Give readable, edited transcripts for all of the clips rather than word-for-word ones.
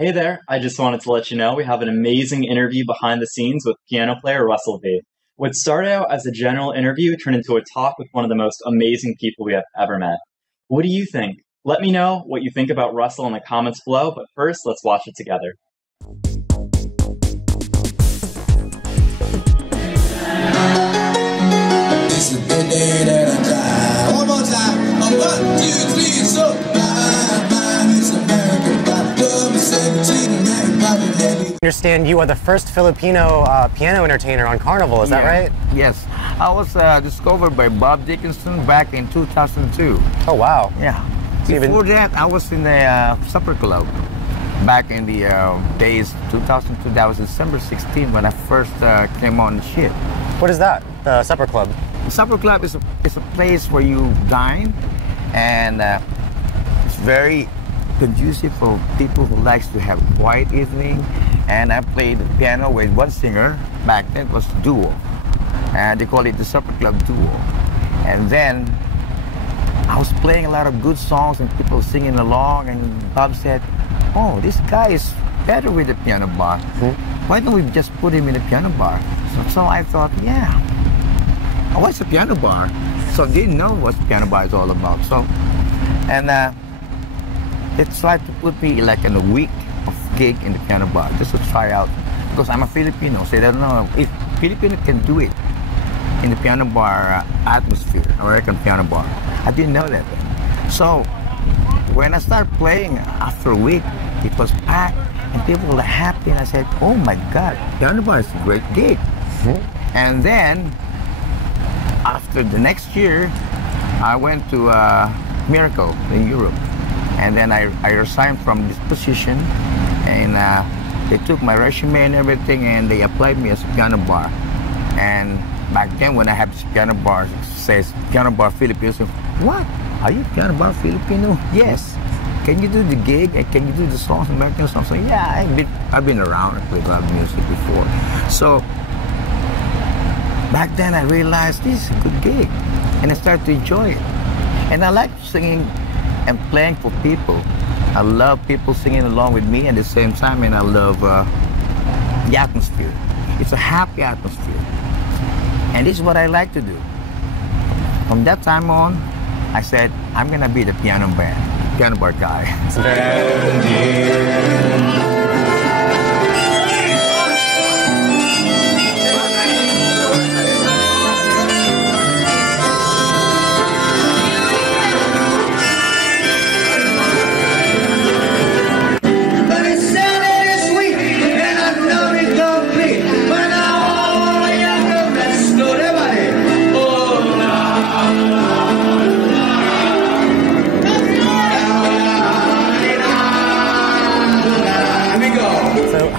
Hey there, I just wanted to let you know we have an amazing interview behind the scenes with piano player Russell V. What started out as a general interview turned into a talk with one of the most amazing people we have ever met. What do you think? Let me know what you think about Russell in the comments below, but first, let's watch it together. It's a good day that I die. One more time. One, two, three, so it's American pop. Club is 17 and everybody heavy. I understand you are the first Filipino piano entertainer on Carnival, is that right? Yes. I was discovered by Bob Dickinson back in 2002. Oh, wow. Yeah. So Before that, I was in the supper club back in the days 2002. That was December 16 when I first came on the ship. What is that, the supper club? The supper club is a place where you dine, and it's very conducive for people who likes to have a quiet evening. And I played the piano with one singer. Back then it was duo, and they call it the supper club duo. And then I was playing a lot of good songs and people singing along, and Bob said, "Oh, this guy is better with the piano bar. Why don't we just put him in the piano bar?" So I thought, yeah, what's a piano bar? So they didn't know what piano bar is all about. So, and they tried to put me like in a week of gig in the piano bar just to try out, because I'm a Filipino. So they don't know if Filipino can do it in the piano bar atmosphere, American piano bar. I didn't know that then. So when I started playing after a week, it was packed and people were happy, and I said, "Oh my God, piano bar is a great gig." And then after the next year, I went to Miracle in Europe, and then I resigned from this position, and they took my resume and everything, and they applied me as a piano bar. And back then, when I had this piano bar, it says piano bar Filipino. So, what? Are you piano bar Filipino? Yes. Can you do the gig? And can you do the songs, American songs? So, yeah, I've been around. I played a lot of music before. So back then I realized this is a good gig, and I started to enjoy it. And I like singing and playing for people. I love people singing along with me at the same time, and I love the atmosphere. It's a happy atmosphere, and this is what I like to do. From that time on, I said, I'm gonna be the piano bar guy.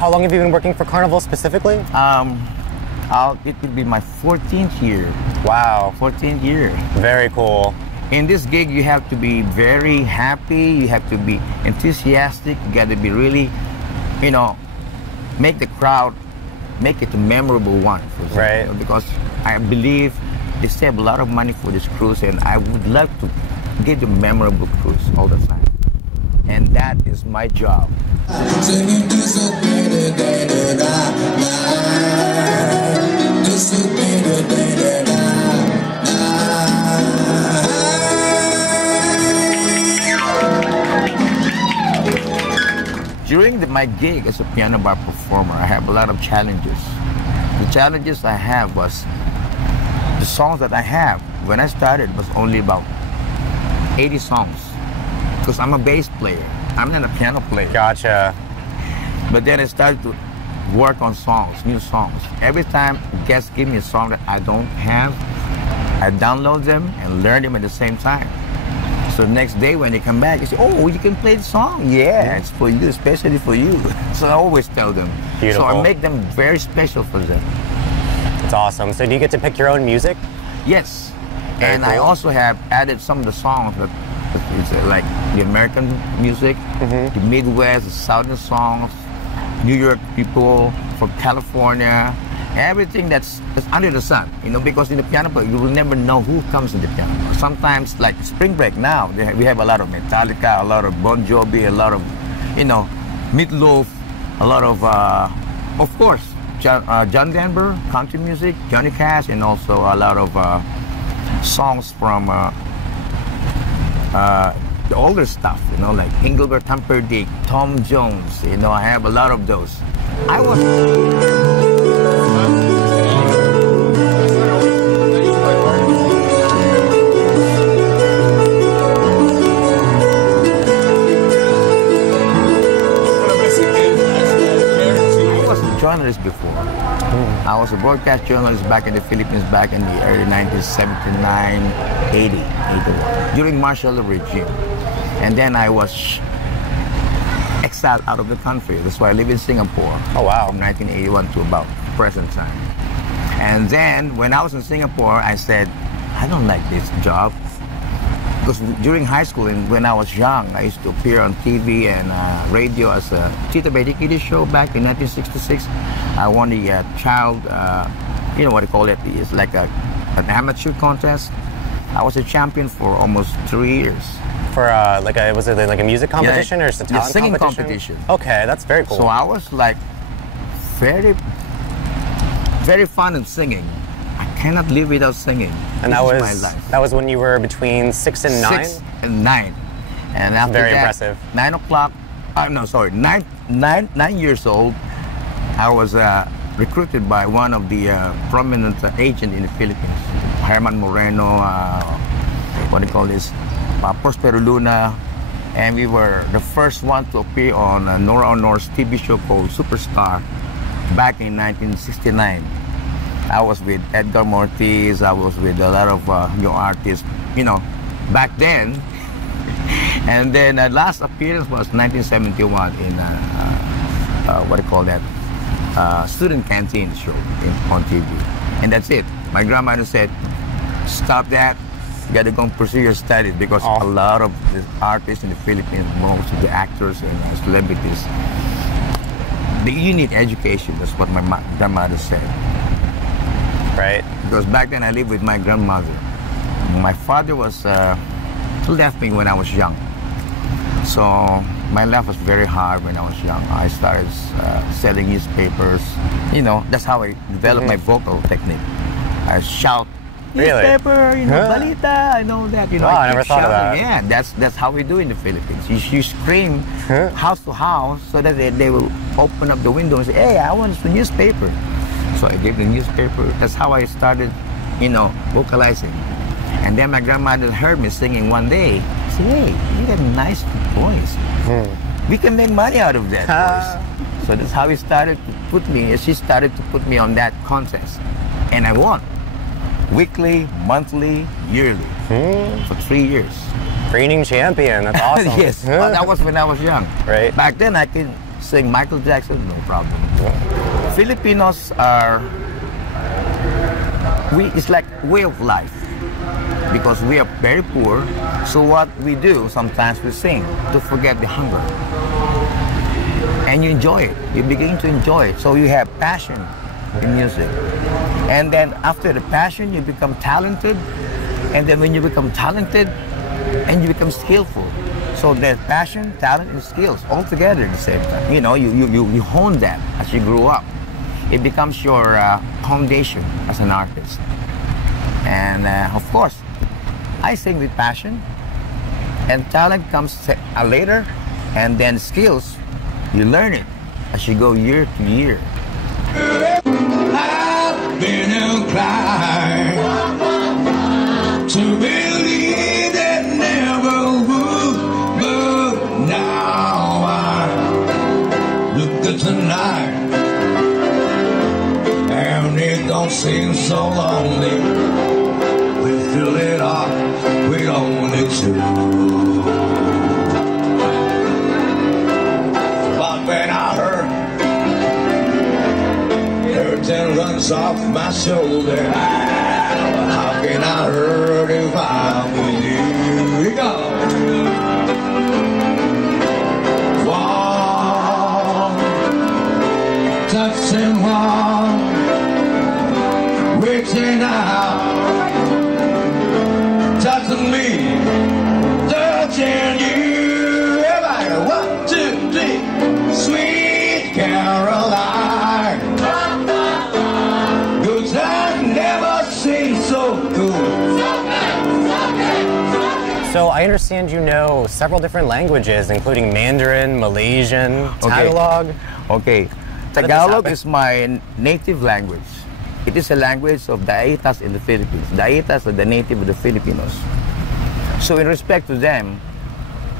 How long have you been working for Carnival specifically? It will be my 14th year. Wow. 14th year. Very cool. In this gig, you have to be very happy, you have to be enthusiastic, you got to be really, make the crowd, make it a memorable one. Right. Because I believe they save a lot of money for this cruise, and I would love to get a memorable cruise all the time. And that is my job. During my gig as a piano bar performer, I have a lot of challenges. The challenges I have was the songs that I have. When I started, was only about 80 songs, because I'm a bass player. I'm not a piano player. Gotcha. But then I started to work on songs, new songs. Every time guests give me a song that I don't have, I download them and learn them at the same time. So the next day when they come back, they say, "Oh, you can play the song?" Yeah, it's for you, especially for you. So I always tell them. Beautiful. So I make them very special for them. It's awesome. So do you get to pick your own music? Yes. Very And cool. I also have added some of the songs that it's like the American music, the Midwest, the Southern songs, New York people from California, everything that's under the sun, because in the piano player, you will never know who comes in the piano. Sometimes, like spring break now, we have a lot of Metallica, a lot of Bon Jovi, a lot of, Meatloaf, a lot of course, John Denver, country music, Johnny Cash, and also a lot of songs from the older stuff, you know, like Engelbert Humperdinck, Tom Jones. You know, I have a lot of those. I was a journalist before. I was a broadcast journalist back in the Philippines back in the early 1979, 80, 81, during martial law regime. And then I was exiled out of the country. That's why I live in Singapore. Oh, wow. From 1981 to about present time. And then when I was in Singapore, I said, I don't like this job. Because during high school and when I was young, I used to appear on TV and radio as a Tita Betty Kitty show back in 1966. I won the child, you know what they call it, it's like an amateur contest. I was a champion for almost 3 years. For was it like a music competition or just a talent singing competition? competition. Okay, that's very cool. So I was like very, very fond of singing. I cannot live without singing. And this that is was my life. that was when you were between 6 and 9? 6 and 9. And after Very that, impressive. 9 o'clock, no, sorry, 9 years old, I was recruited by one of the prominent agents in the Philippines, Herman Moreno, what do you call this, Prospero Luna, and we were the first one to appear on Nora Honor's TV show called Superstar back in 1969. I was with Edgar Mortiz, I was with a lot of young artists, you know, back then. And then last appearance was 1971 in, what do you call that, student canteen show on TV. And that's it. My grandmother said, stop that, you gotta go and pursue your studies because a lot of the artists in the Philippines, most of the actors and celebrities, you need education, that's what my grandmother said. Right. Because back then I lived with my grandmother. My father was left me when I was young. So my life was very hard when I was young. I started selling newspapers. You know, that's how I developed my vocal technique. I shout, newspaper, you know, balita, I know that. You know, I never thought of that. Yeah, that's how we do in the Philippines. You scream house to house so that they will open up the window and say, hey, I want the newspaper. So I gave the newspaper. That's how I started, you know, vocalizing. And then my grandmother heard me singing one day. She said, hey, you got a nice voice. We can make money out of that voice. So that's how he started to put me, she started to put me on that contest. And I won. Weekly, monthly, yearly. For 3 years. Reigning champion, that's awesome. Yes, well, that was when I was young. Right. Back then I could sing Michael Jackson, no problem. Filipinos are, it's like way of life because we are very poor. So what we do, sometimes we sing to forget the hunger. And you enjoy it. You begin to enjoy it. So you have passion in music. And then after the passion, you become talented. And then when you become talented, and you become skillful. So there's passion, talent, and skills all together at the same time. You know, you hone that as you grow up. It becomes your foundation as an artist. And of course, I sing with passion, and talent comes later, and then skills, you learn it as you go year to year. I've been inclined to believe that never would, but now I look at tonight, and it don't seem so lonely. We fill it up, we only two. But when I heard curtain runs off my shoulder, how can I hurt if I'm with you? Here we go. Wall, touching wall, reaching out, touching me, touching you. Everybody, 1, 2, 3. I understand you know several different languages, including Mandarin, Malaysian, Tagalog. Okay. Tagalog is my native language. It is a language of Daitas in the Philippines. Daitas are the native of the Filipinos. So in respect to them,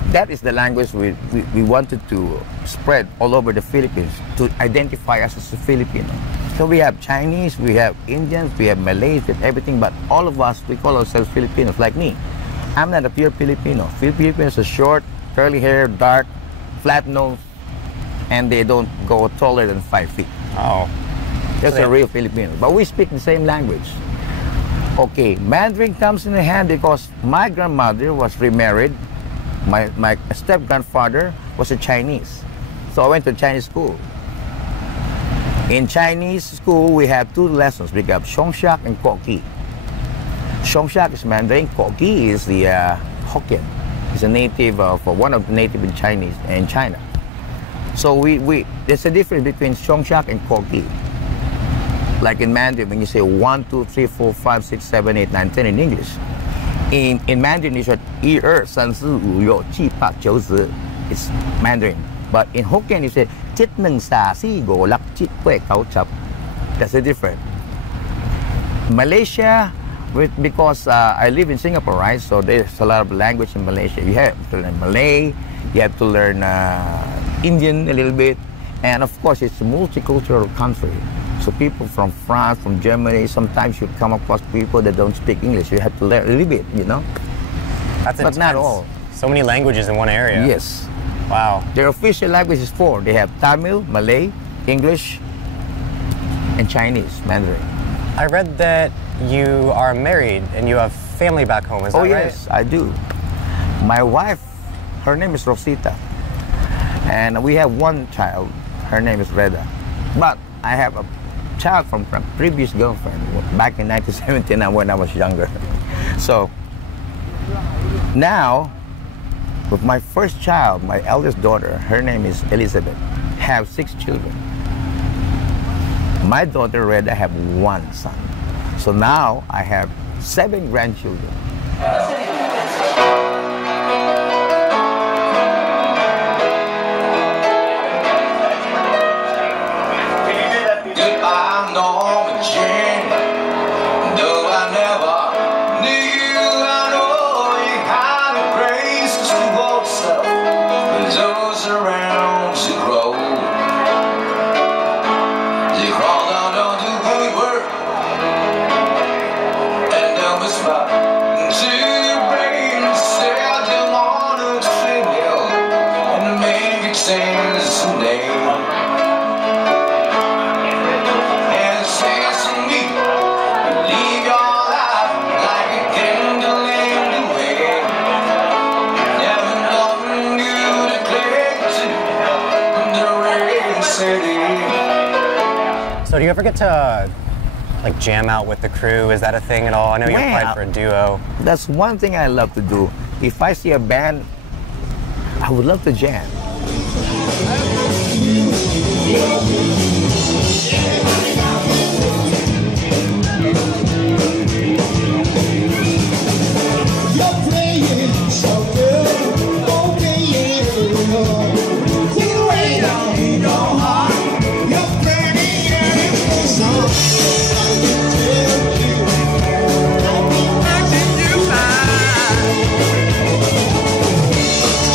that is the language we wanted to spread all over the Philippines to identify us as a Filipino. So we have Chinese, we have Indians, we have Malays, we have everything, but all of us, we call ourselves Filipinos, like me. I'm not a pure Filipino. Filipinos are short, curly hair, dark, flat nose, and they don't go taller than 5 feet. Oh. That's a real Filipino. But we speak the same language. Okay, Mandarin comes in hand because my grandmother was remarried. My step-grandfather was a Chinese. So I went to Chinese school. In Chinese school, we have 2 lessons. We have Shongshak and Koki. Shongshak is Mandarin. Koki is the Hokkien. It's a native for one of the native in Chinese in China. So there's a difference between Shongshak and Koki. Like in Mandarin, when you say 1, 2, 3, 4, 5, 6, 7, 8, 9, 10 in English. In Mandarin, you said 1, 2, 3, 4, 5, 6, 7, 8, 9, 10. It's Mandarin. But in Hokkien, you say 7, 1, 3, 4, 5, 6, 7, 8, 9, 10. That's the difference. Malaysia, because I live in Singapore, right? So there's a lot of language in Malaysia. You have to learn Malay, you have to learn Indian a little bit, and of course, it's a multicultural country. So people from France, from Germany, sometimes you come across people that don't speak English. You have to learn a little bit, you know? That's but intense. not all. So many languages in one area. Yes. Wow. Their official language is 4. They have Tamil, Malay, English, and Chinese, Mandarin. I read that you are married and you have family back home, is that right? Oh yes, I do. My wife, her name is Rosita. And we have 1 child, her name is Reda. But I have a child from a previous girlfriend back in 1979 when I was younger. So now, with my first child, my eldest daughter, her name is Elizabeth, have 6 children. My daughter Reda have 1 son. So now I have 7 grandchildren. Goodbye, Norma Jean. Though I never knew you, I know you had a grace to walk up with those around to grow. They crawl down on the good work and then whisper to your brain, said you want to feel and make it change someday. So do you ever get to like jam out with the crew? Is that a thing at all? I know you applied for a duo. That's one thing I love to do. If I see a band, I would love to jam. You're playing so good, oh yeah. Take the weight off your heart. You're burning your song. I can tell you, I've been watching you fly.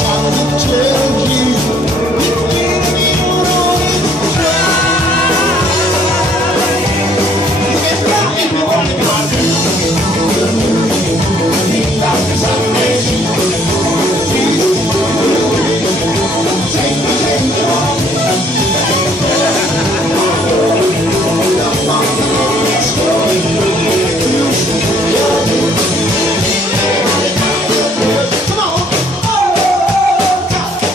I can tell you, you don't always try. You can fly if you want to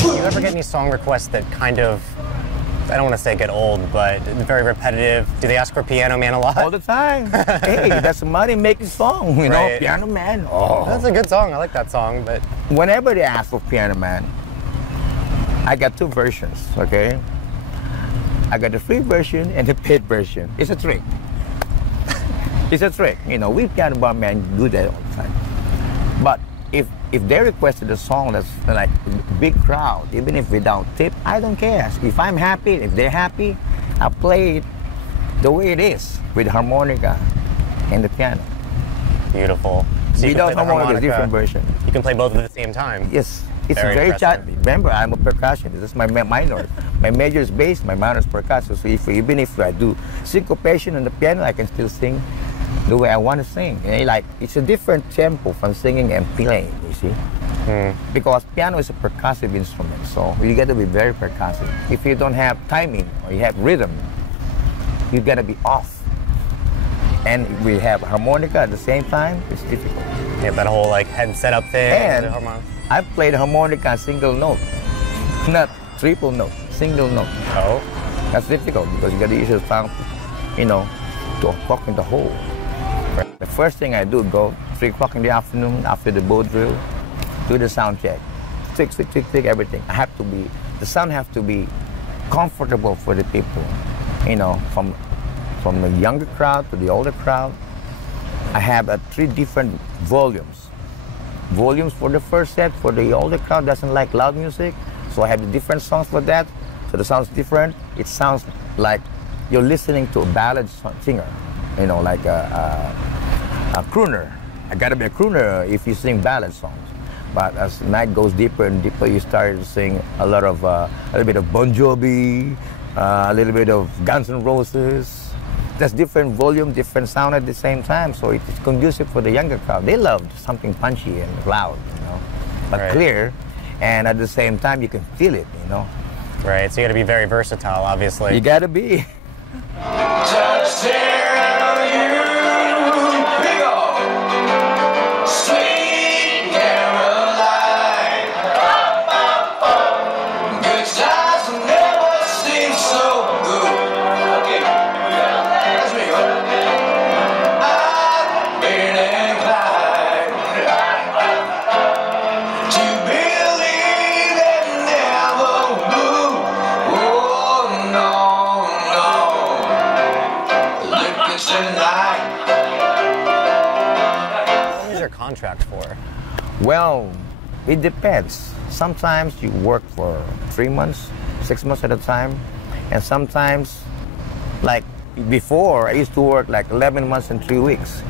Do you ever get any song requests that kind of, I don't want to say get old, but very repetitive? Do they ask for Piano Man a lot? All the time. Hey, that's a money-making song, you know, Right. Piano Man. Oh. That's a good song. I like that song, but Whenever they ask for Piano Man, I got 2 versions, okay? I got the free version and the paid version. It's a trick. It's a trick. You know, we Piano Bar men do that all the time. But if they requested a song that's like big crowd, even if without tip, I don't care. If I'm happy, if they're happy, I play it the way it is with harmonica and the piano. Beautiful. So you Without can play the harmonica, different version. You can play both at the same time. Yes, it's Very very impressive. challenging. Remember, I'm a percussionist. This is my minor. My major is bass, my minor is percussion. So even if I do syncopation on the piano, I can still sing the way I want to sing. Like, it's a different tempo from singing and playing, you see? Because piano is a percussive instrument, so you got to be very percussive. If you don't have timing or you have rhythm, you got to be off. And we have harmonica at the same time, it's difficult. You have that whole like head setup thing. And the harmonica. I've played harmonica single note, not triple note, single note. Oh. That's difficult because you got to use your tongue, you know, to o'clock in the hole. The first thing I do, go 3 o'clock in the afternoon after the bow drill, do the sound check. Tick, tick, tick, tick, everything. The sound have to be comfortable for the people, you know, from the younger crowd to the older crowd. I have 3 different volumes. Volumes for the first set, for the older crowd doesn't like loud music, so I have the different songs for that. So the sound's different. It sounds like you're listening to a ballad singer, you know, like a crooner. I gotta be a crooner if you sing ballad songs. But as the night goes deeper and deeper, you start to sing a little bit of Bon Jovi, a little bit of Guns N' Roses. That's different volume, different sound at the same time, so it's conducive for the younger crowd. They love something punchy and loud, you know, but Right. clear, and at the same time you can feel it, you know. Right. So you got to be very versatile, obviously. You gotta be. How long is your contract for? Well, it depends. Sometimes you work for 3 months, 6 months at a time, and sometimes, like before, I used to work like 11 months and 3 weeks.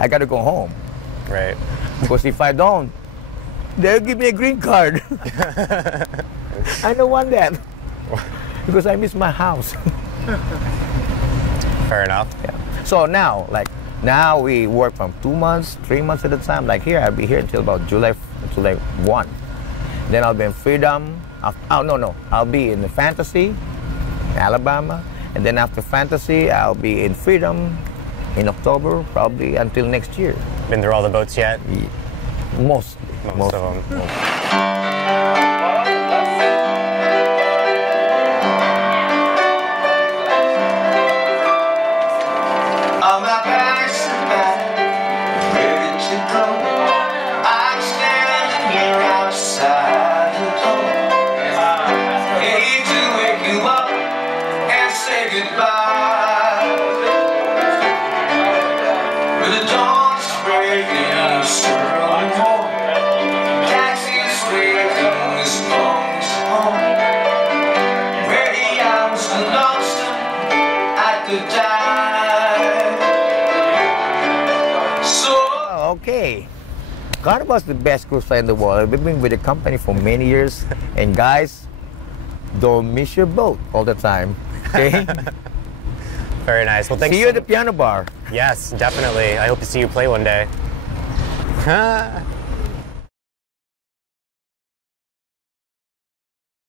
I gotta go home, Right. because if I don't, they'll give me a green card. I don't want that, because I miss my house. Fair enough. Yeah. So now we work from 2 months, 3 months at a time. Like here, I'll be here until about July 1. Then I'll be in Freedom. I'll be in the Fantasy, Alabama. And then after Fantasy, I'll be in Freedom in October, probably until next year. Been through all the boats yet? Mostly. Most of them. On my back's back, ready to go. I'm standing here outside the door. Hate to wake you up and say goodbye. But the dawn's breaking, swirling more. Taxi's waiting, this phone's home. Ready, I'm still lost at the die. Okay. Carnival's the best cruise line in the world. We've been with the company for many years. And guys, don't miss your boat all the time. Okay? Very nice. Well, thanks. See you at the piano bar. Yes, definitely. I hope to see you play one day.